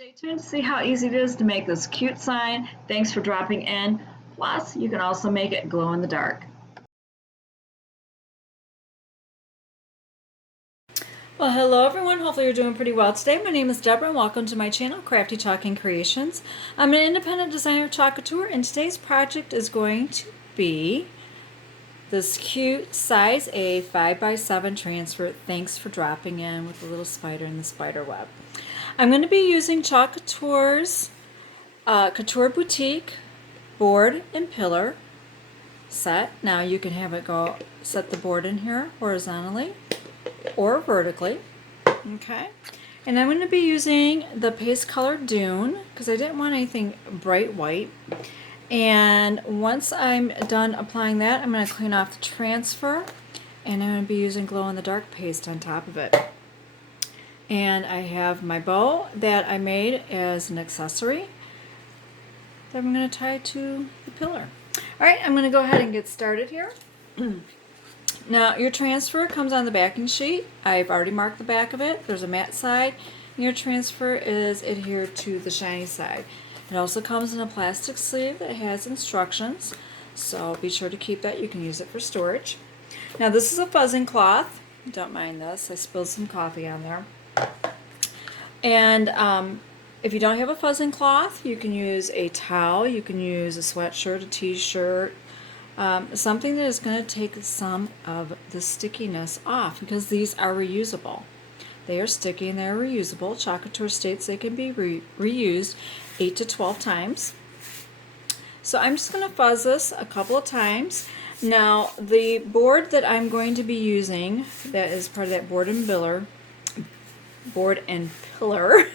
Stay tuned to see how easy it is to make this cute sign. Thanks for dropping in. Plus, you can also make it glow in the dark. Well, hello everyone. Hopefully you're doing pretty well today. My name is Deborah and welcome to my channel, Crafty Talking Creations. I'm an independent designer of Chalk Couture, and today's project is going to be this cute size A 5x7 transfer. Thanks for dropping in with the little spider in the spider web. I'm going to be using Chalk Couture's Couture Boutique board and pillar set. Now you can have it go set the board in here horizontally or vertically. Okay, and I'm going to be using the paste color Dune because I didn't want anything bright white. And once I'm done applying that, I'm going to clean off the transfer, and I'm going to be using glow in the dark paste on top of it. And I have my bow that I made as an accessory that I'm going to tie to the pillar. Alright, I'm going to go ahead and get started here. Now, your transfer comes on the backing sheet. I've already marked the back of it. There's a matte side. Your transfer is adhered to the shiny side. It also comes in a plastic sleeve that has instructions, so be sure to keep that. You can use it for storage. Now, this is a fuzzing cloth. Don't mind this. I spilled some coffee on there. And if you don't have a fuzzing cloth, you can use a towel. You can use a sweatshirt, a t-shirt, something that is going to take some of the stickiness off, because these are reusable. They are sticky and they are reusable. Chalk Couture states they can be reused 8 to 12 times. So I'm just going to fuzz this a couple of times. Now, the board that I'm going to be using, that is part of that board and pillar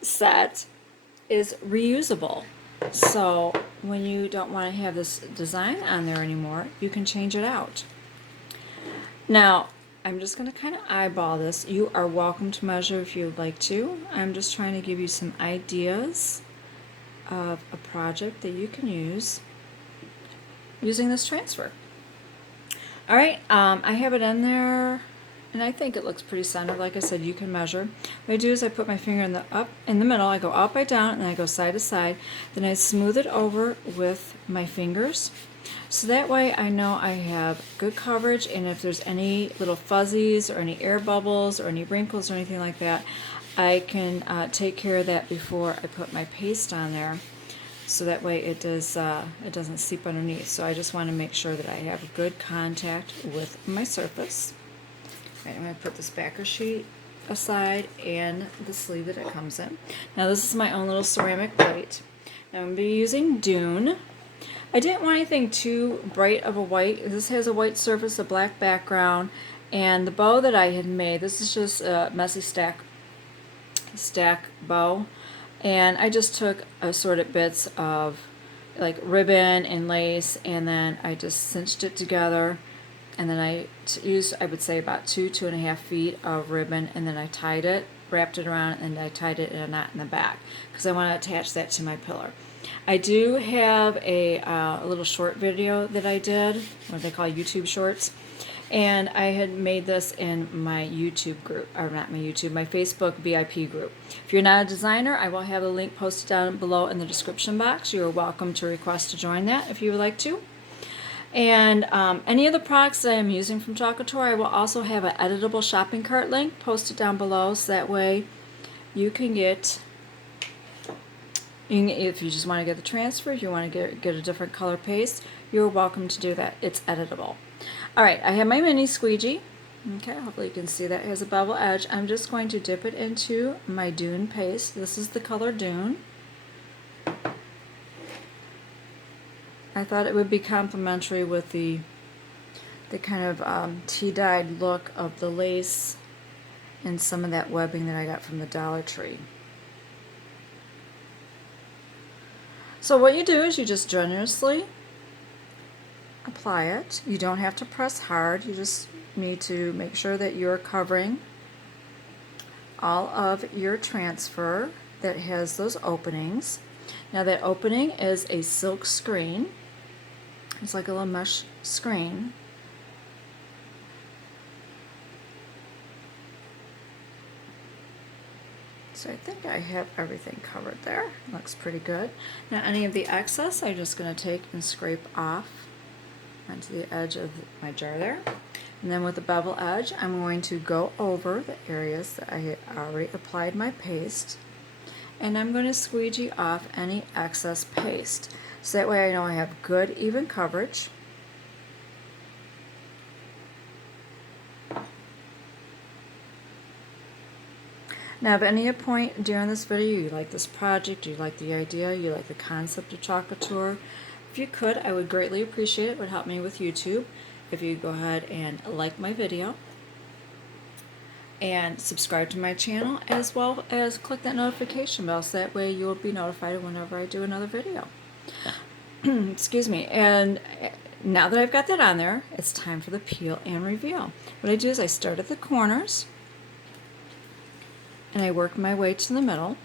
set, is reusable. So when you don't want to have this design on there anymore, you can change it out. Now, I'm just going to kind of eyeball this. You are welcome to measure if you'd like to. I'm just trying to give you some ideas of a project that you can use using this transfer. Alright, I have it in there, and I think it looks pretty centered. Like I said, you can measure. What I do is I put my finger in the middle. I go up by down, and I go side to side. Then I smooth it over with my fingers, so that way I know I have good coverage. And if there's any little fuzzies or any air bubbles or any wrinkles or anything like that, I can take care of that before I put my paste on there. So that way it doesn't seep underneath. So I just want to make sure that I have good contact with my surface. Right, I'm going to put this backer sheet aside and the sleeve that it comes in. Now this is my own little ceramic plate. Now I'm going to be using Dune. I didn't want anything too bright of a white. This has a white surface, a black background, and the bow that I had made, this is just a messy stack bow. And I just took assorted bits of like ribbon and lace, and then I just cinched it together. And then I used, I would say, about 2.5 feet of ribbon, and then I tied it, wrapped it around, and I tied it in a knot in the back because I want to attach that to my pillar. I do have a little short video that I did, what they call YouTube shorts, and I had made this in my YouTube group, or not my YouTube, my Facebook VIP group. If you're not a designer, I will have a link posted down below in the description box. You're welcome to request to join that if you would like to. And any of the products that I'm using from Chalk Couture, I will also have an editable shopping cart link posted down below, so that way you can get, if you just want to get the transfer, if you want to get a different color paste, you're welcome to do that. It's editable. Alright, I have my mini squeegee. Okay, hopefully you can see that it has a bevel edge. I'm just going to dip it into my Dune paste. This is the color Dune. I thought it would be complementary with the kind of tea-dyed look of the lace and some of that webbing that I got from the Dollar Tree. So what you do is you just generously apply it. You don't have to press hard. You just need to make sure that you're covering all of your transfer that has those openings. Now that opening is a silk screen. It's like a little mesh screen. So I think I have everything covered there. Looks pretty good. Now any of the excess I'm just going to take and scrape off onto the edge of my jar there. And then with the bevel edge, I'm going to go over the areas that I already applied my paste. And I'm going to squeegee off any excess paste. So that way I know I have good even coverage. Now, if at any point during this video you like this project, you like the idea, you like the concept of Chalk Couture, if you could, I would greatly appreciate it. It would help me with YouTube if you go ahead and like my video and subscribe to my channel, as well as click that notification bell so that way you will be notified whenever I do another video. Excuse me. And now that I've got that on there, it's time for the peel and reveal. What I do is I start at the corners and I work my way to the middle,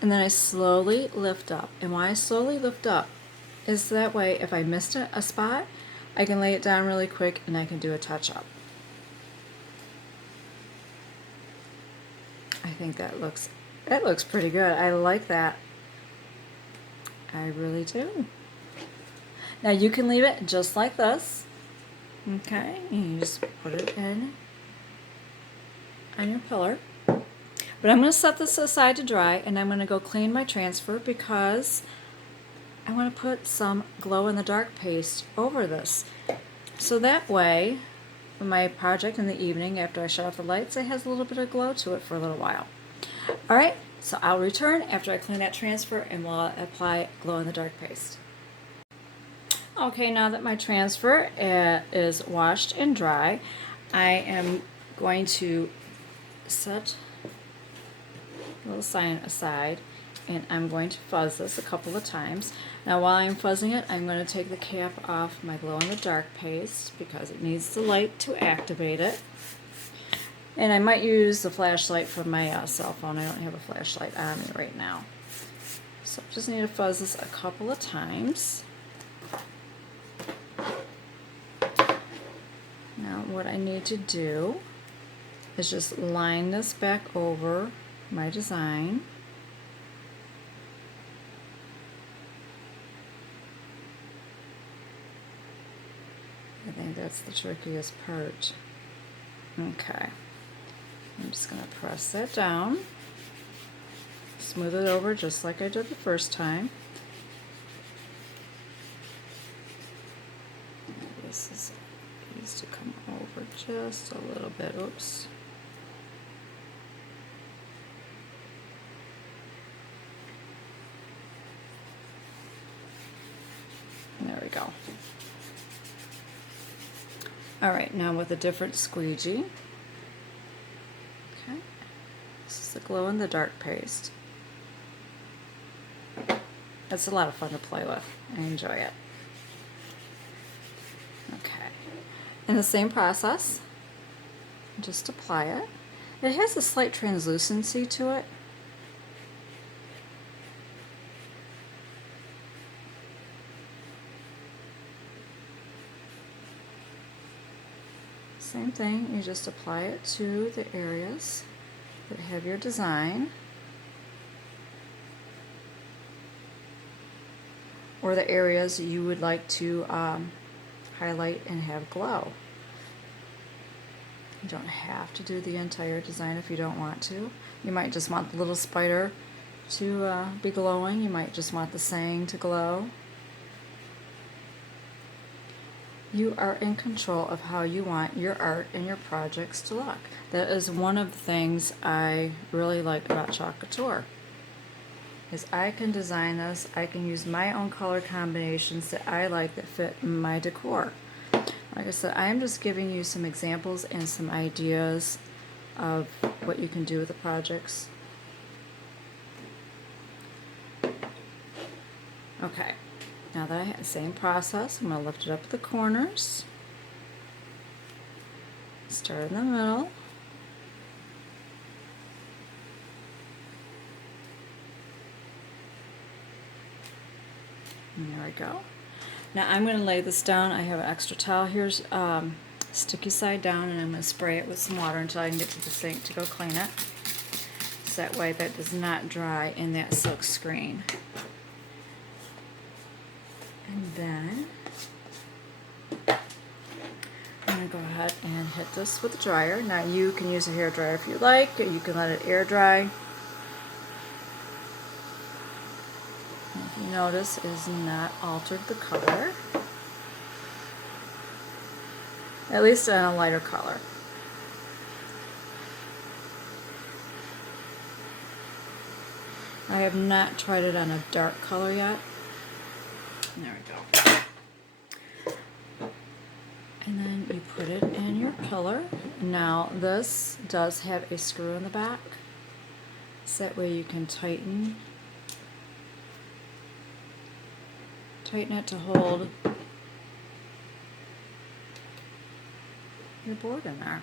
and then I slowly lift up. And why I slowly lift up is that way if I missed a spot, I can lay it down really quick and I can do a touch-up. I think that looks pretty good. I like that. I really do. Now you can leave it just like this. Okay, and you just put it in on your pillar. But I'm going to set this aside to dry, and I'm going to go clean my transfer because I want to put some glow-in-the-dark paste over this. So that way, for my project in the evening after I shut off the lights, it has a little bit of glow to it for a little while. Alright, so I'll return after I clean that transfer and we'll apply glow-in-the-dark paste. Okay, now that my transfer is washed and dry, I am going to set a little sign aside, and I'm going to fuzz this a couple of times. Now while I'm fuzzing it, I'm going to take the cap off my glow-in-the-dark paste because it needs the light to activate it. And I might use the flashlight from my cell phone. I don't have a flashlight on me right now. So I just need to fuzz this a couple of times. Now what I need to do is just line this back over my design. I think that's the trickiest part. Okay. I'm just going to press that down. Smooth it over just like I did the first time. This needs to come over just a little bit. Oops. There we go. Alright, now with a different squeegee. Okay. This is the glow-in-the-dark paste. It's a lot of fun to play with. I enjoy it. Okay. In the same process, just apply it. It has a slight translucency to it. Same thing, you just apply it to the areas that have your design, or the areas you would like to highlight and have glow. You don't have to do the entire design if you don't want to. You might just want the little spider to be glowing. You might just want the saying to glow. You are in control of how you want your art and your projects to look. That is one of the things I really like about Chalk Couture, is I can design this, I can use my own color combinations that I like that fit my decor. Like I said, I am just giving you some examples and some ideas of what you can do with the projects. Okay. Now that I have the same process, I'm going to lift it up at the corners, start in the middle, and there we go. Now I'm going to lay this down. I have an extra towel. Here's sticky side down, and I'm going to spray it with some water until I can get to the sink to go clean it. so that way that does not dry in that silk screen. And then I'm going to go ahead and hit this with a dryer. Now you can use a hair dryer if you like, or you can let it air dry. And if you notice, it has not altered the color, at least in a lighter color. I have not tried it on a dark color yet. There we go. And then you put it in your pillar. Now this does have a screw in the back, so that way you can tighten it to hold your board in there.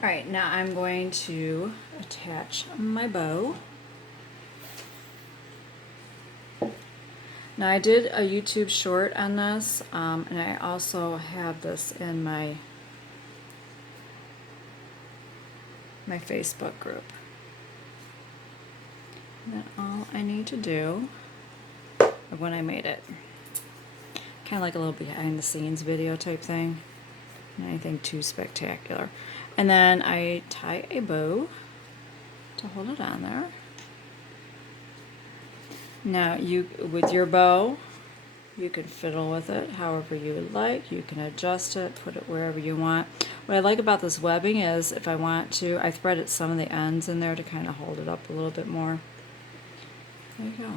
Alright, now I'm going to attach my bow. Now I did a YouTube short on this, and I also have this in my Facebook group. And then all I need to do, when I made it, kind of like a little behind the scenes video type thing, not anything too spectacular. And then I tie a bow to hold it on there. Now you, with your bow, you can fiddle with it however you would like. You can adjust it, put it wherever you want. What I like about this webbing is if I want to, I threaded some of the ends in there to kind of hold it up a little bit more. There you go.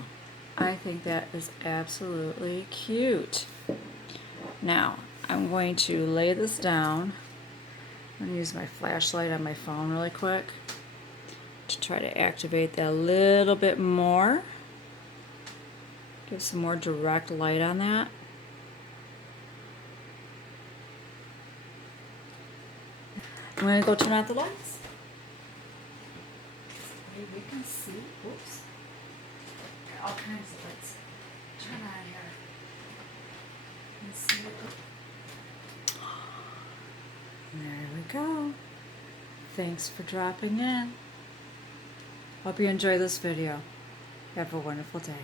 I think that is absolutely cute. Now I'm going to lay this down. I'm going to use my flashlight on my phone really quick to try to activate that a little bit more. Give some more direct light on that. I'm going to go turn out the lights. So we can see. Oops. Got all kinds of lights. Turn on here. And see what. There we go. Thanks for dropping in. Hope you enjoy this video. Have a wonderful day.